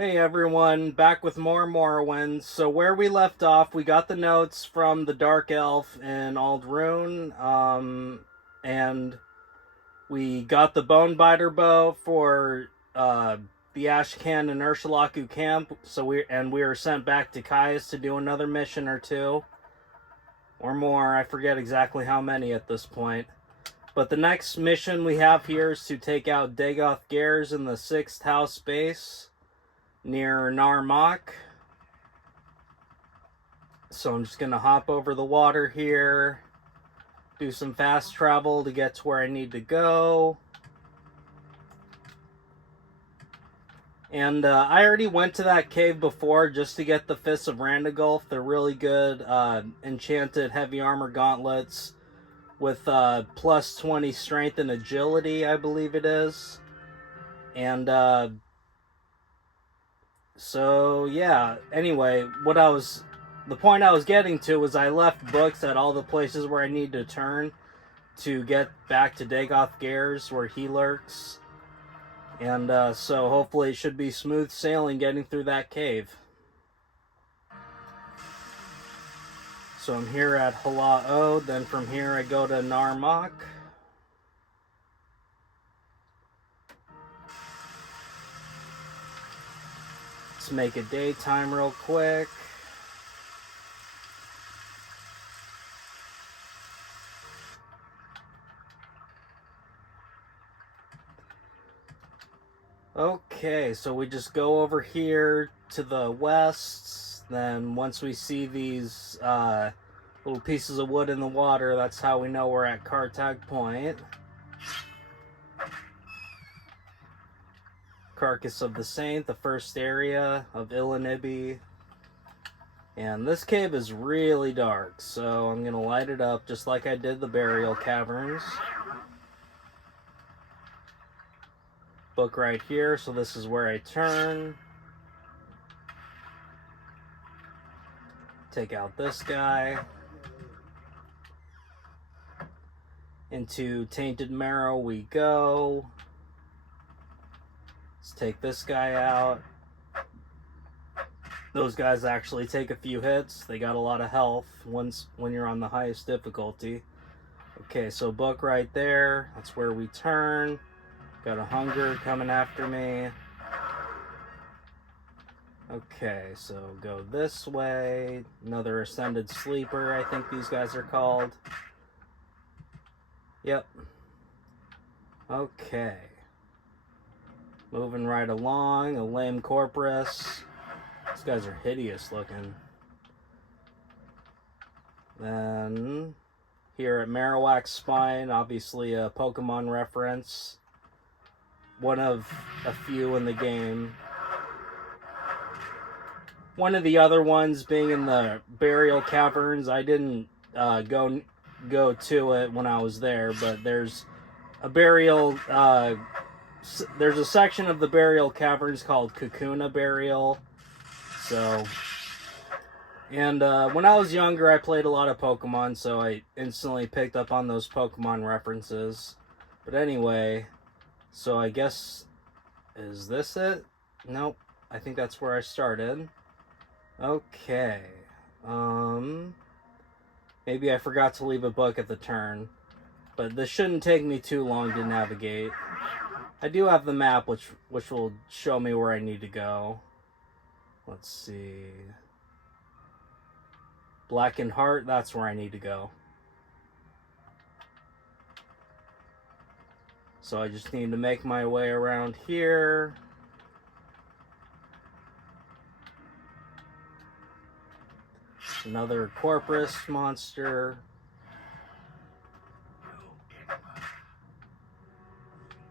Hey everyone, back with more Morrowind. So where we left off, we got the notes from the Dark Elf in Aldrune, and we got the Bonebiter bow for the Ashcan and Urshulaku camp. So we were sent back to Caius to do another mission or two, or more. I forget exactly how many at this point. But the next mission we have here is to take out Dagoth Gers in the 6th house base near Narmak. So I'm just going to hop over the water here, do some fast travel to get to where I need to go. And I already went to that cave before just to get the Fists of Randagulf. They're really good enchanted heavy armor gauntlets with plus 20 strength and agility, I believe it is. And so yeah, anyway, the point I was getting to was I left books at all the places where I need to turn to get back to Dagoth Gers where he lurks. And so hopefully it should be smooth sailing getting through that cave. So I'm here at Hala'od, then from here I go to Narmak. Let's make it daytime real quick. Okay, so we just go over here to the west. Then once we see these little pieces of wood in the water, that's how we know we're at Kartag Point. Carcass of the Saint, the first area of Illinibi. And this cave is really dark, so I'm going to light it up just like I did the Burial Caverns. Book right here, so this is where I turn. Take out this guy. Into Tainted Marrow we go. Let's take this guy out. Those guys actually take a few hits. They got a lot of health when you're on the highest difficulty. Okay, so book right there. That's where we turn. Got a hunger coming after me. Okay, so go this way. Another Ascended Sleeper, I think these guys are called. Yep. Okay. Moving right along. A Lame Corpus. These guys are hideous looking. Then here at Marowak's Spine, obviously a Pokemon reference. One of a few in the game. One of the other ones being in the Burial Caverns. I didn't go to it when I was there, but there's a burial. There's a section of the Burial Caverns called Kakuna Burial. So, and when I was younger, I played a lot of Pokemon, so I instantly picked up on those Pokemon references. But anyway, so I guess, is this it? Nope, I think that's where I started. Okay, maybe I forgot to leave a book at the turn, but this shouldn't take me too long to navigate. I do have the map, which will show me where I need to go. Let's see. Blackened Heart, that's where I need to go. So I just need to make my way around here. Another Corpus monster.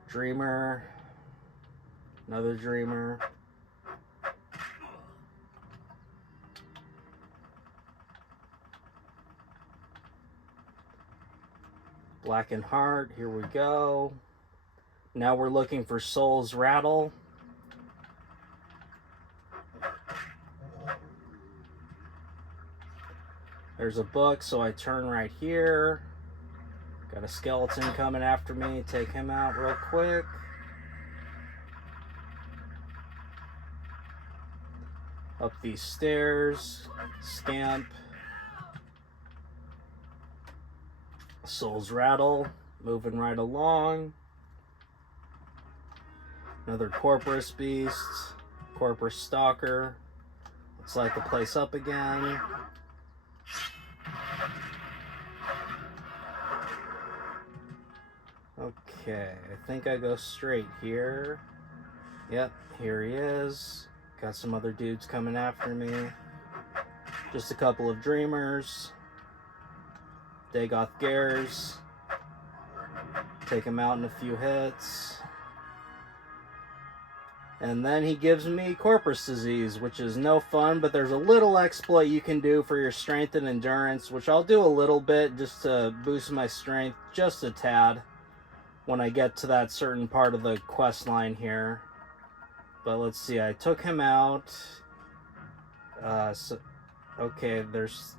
Dreamer. Another Dreamer. Blackened Heart, here we go. Now we're looking for Soul's Rattle. There's a book, so I turn right here. Got a skeleton coming after me. Take him out real quick. Up these stairs. Scamp. Souls rattle. Moving right along. Another Corporus beast. Corporus stalker. Let's light the place up again. Okay, I think I go straight here. Yep, here he is. Got some other dudes coming after me. Just a couple of dreamers. Dagoth Gares. Take him out in a few hits. And then he gives me Corpus Disease, which is no fun, but there's a little exploit you can do for your strength and endurance, which I'll do a little bit just to boost my strength just a tad when I get to that certain part of the quest line here. But let's see, I took him out. Okay, there's...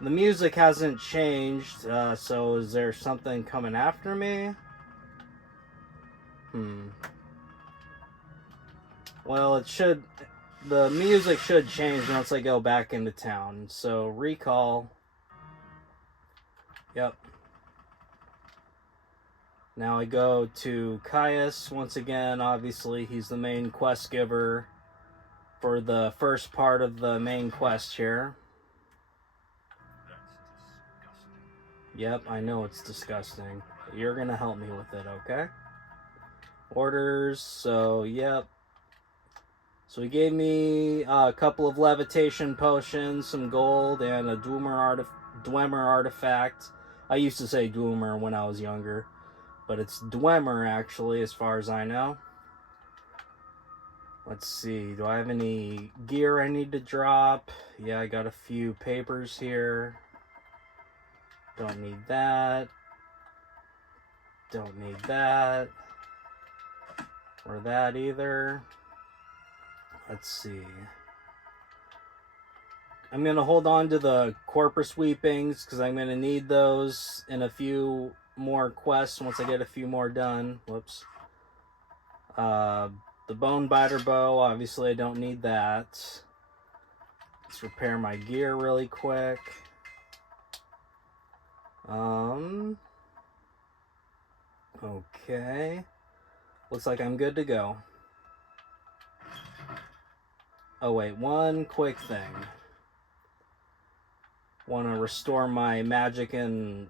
The music hasn't changed, so is there something coming after me? Well, it should... The music should change once I go back into town. So, recall. Yep. Now I go to Caius once again. Obviously, he's the main quest giver for the first part of the main quest here. Yep, I know it's disgusting. But you're gonna help me with it, okay? Orders, so yep. So he gave me a couple of levitation potions, some gold, and a Dwemer artifact. I used to say Dwemer when I was younger, but it's Dwemer actually, as far as I know. Let's see, do I have any gear I need to drop? Yeah, I got a few papers here. Don't need that. Don't need that. Or that either. Let's see. I'm going to hold on to the Corpus Weepings because I'm going to need those in a few more quests once I get a few more done. Whoops. The Bone Biter Bow, obviously I don't need that. Let's repair my gear really quick. Okay. Looks like I'm good to go. Oh wait, one quick thing. Want to restore my magic and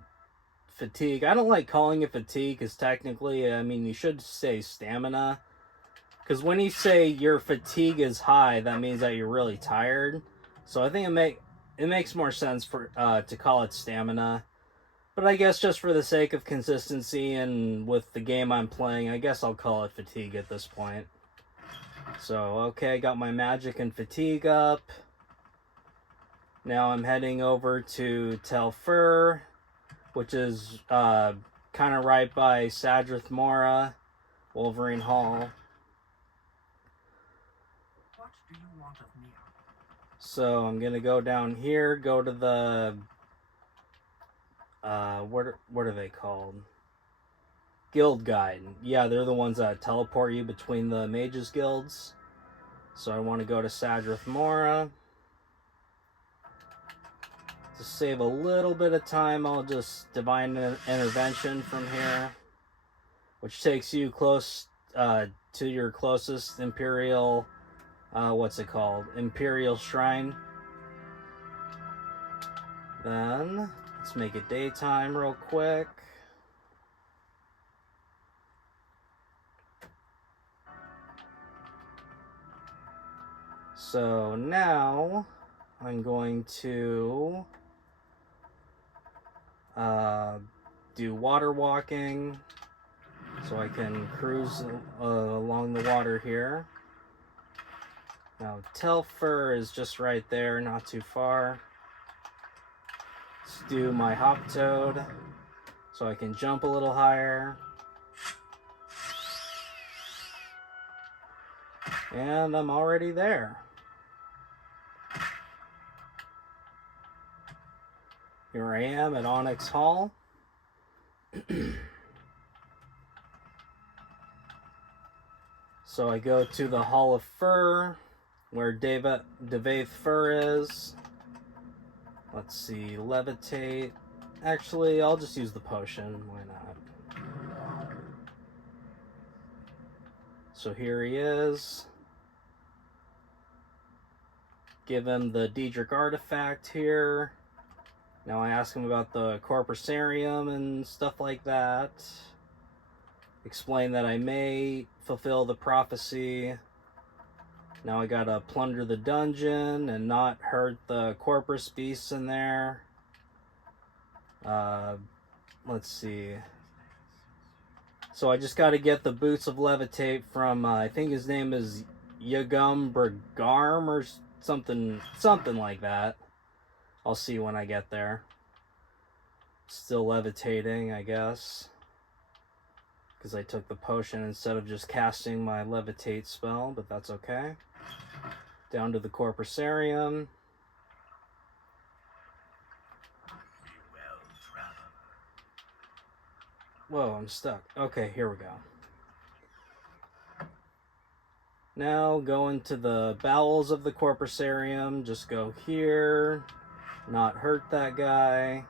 fatigue. I don't like calling it fatigue because technically, I mean, you should say stamina. Because when you say your fatigue is high, that means that you're really tired. So I think it makes more sense for to call it stamina. But I guess just for the sake of consistency and with the game I'm playing, I guess I'll call it fatigue at this point. So, okay, got my magic and fatigue up. Now I'm heading over to Telfur, which is kind of right by Sadrith Mora, Wolverine Hall. What do you want of me? So I'm going to go down here, go to the... what are they called? Guild Guide. Yeah, they're the ones that teleport you between the mages guilds. So I want to go to Sadrith Mora. To save a little bit of time, I'll just Divine Intervention from here, which takes you close to your closest Imperial, what's it called? Imperial Shrine. Then, let's make it daytime real quick. So now, I'm going to do water walking so I can cruise along the water here. Now Telfur is just right there, not too far. Let's do my Hop Toad so I can jump a little higher. And I'm already there. Here I am at Onyx Hall. So I go to the Hall of Fur, where Devaith Fur is. Let's see, levitate. Actually, I'll just use the potion. Why not? So here he is. Give him the Daedric artifact here. Now I ask him about the Corpusarium and stuff like that. Explain that I may fulfill the prophecy. Now I gotta plunder the dungeon and not hurt the Corpus beasts in there. Let's see. So I just gotta get the Boots of Levitate from, I think his name is Yagum Bergarm or something like that. I'll see when I get there. Still levitating, I guess. Because I took the potion instead of just casting my levitate spell, but that's okay. Down to the Corpusarium. Whoa, I'm stuck. Okay, here we go. Now go into the bowels of the Corpusarium. Just go here. Not hurt that guy.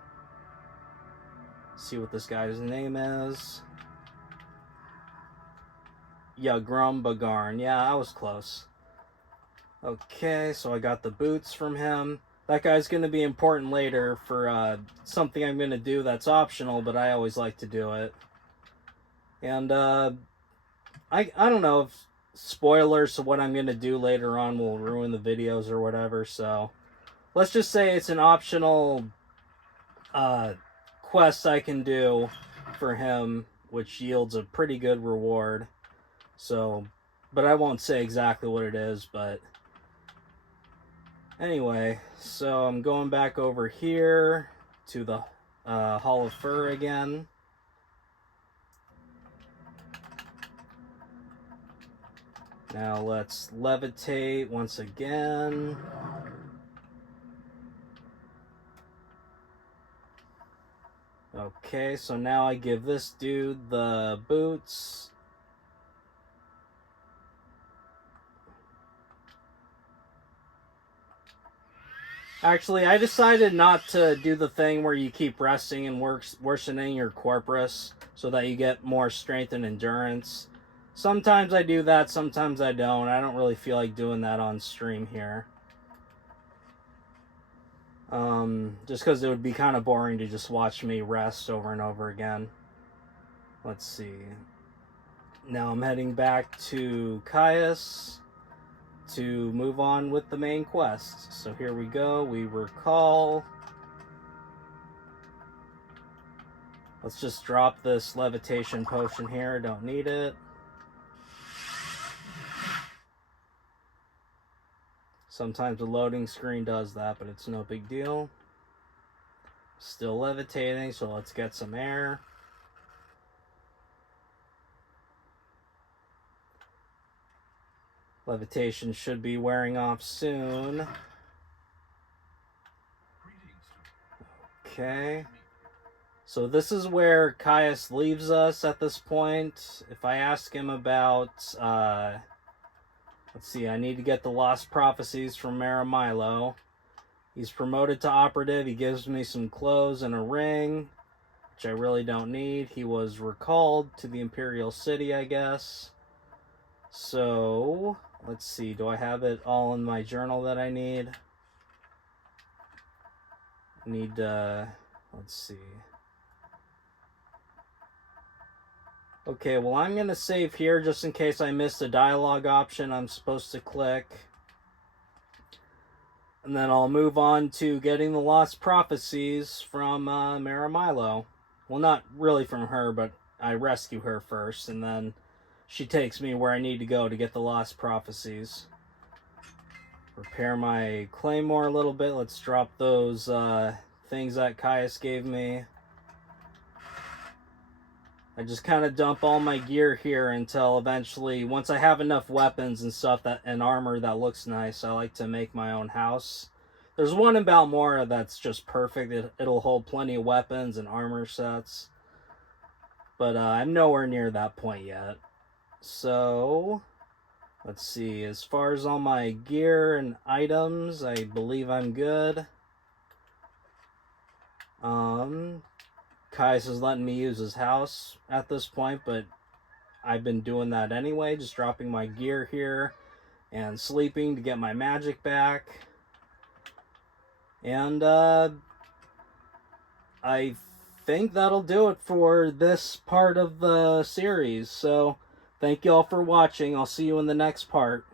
See what this guy's name is. Yagrum Bagarn. Yeah, I was close. Okay, so I got the boots from him. That guy's going to be important later for something I'm going to do that's optional, but I always like to do it. And I don't know if spoilers to what I'm going to do later on will ruin the videos or whatever, so let's just say it's an optional quest I can do for him, which yields a pretty good reward. So, but I won't say exactly what it is, but anyway, so I'm going back over here to the Hall of Fur again. Now let's levitate once again. Okay, so now I give this dude the boots. Actually, I decided not to do the thing where you keep resting and worsening your corpus so that you get more strength and endurance. Sometimes I do that, sometimes I don't. I don't really feel like doing that on stream here. Just because it would be kind of boring to just watch me rest over and over again. Let's see. Now I'm heading back to Caius to move on with the main quest. So here we go. We recall. Let's just drop this levitation potion here. Don't need it. Sometimes the loading screen does that, but it's no big deal. Still levitating, so let's get some air. Levitation should be wearing off soon. Okay. So this is where Caius leaves us at this point. If I ask him about, let's see, I need to get the Lost Prophecies from Maramilo. He's promoted to operative. He gives me some clothes and a ring, which I really don't need. He was recalled to the Imperial City, I guess. So, let's see. Do I have it all in my journal that I need? Let's see. Okay, well, I'm going to save here just in case I missed a dialogue option I'm supposed to click. And then I'll move on to getting the Lost Prophecies from Maramilo. Well, not really from her, but I rescue her first, and then she takes me where I need to go to get the Lost Prophecies. Repair my claymore a little bit. Let's drop those things that Caius gave me. I just kind of dump all my gear here until eventually, once I have enough weapons and stuff and armor that looks nice, I like to make my own house. There's one in Balmora that's just perfect. It'll hold plenty of weapons and armor sets. But I'm nowhere near that point yet. So, Let's see, as far as all my gear and items, I believe I'm good. Kais is letting me use his house at this point, but I've been doing that anyway, just dropping my gear here and sleeping to get my magic back. And I think that'll do it for this part of the series. So thank you all for watching. I'll see you in the next part.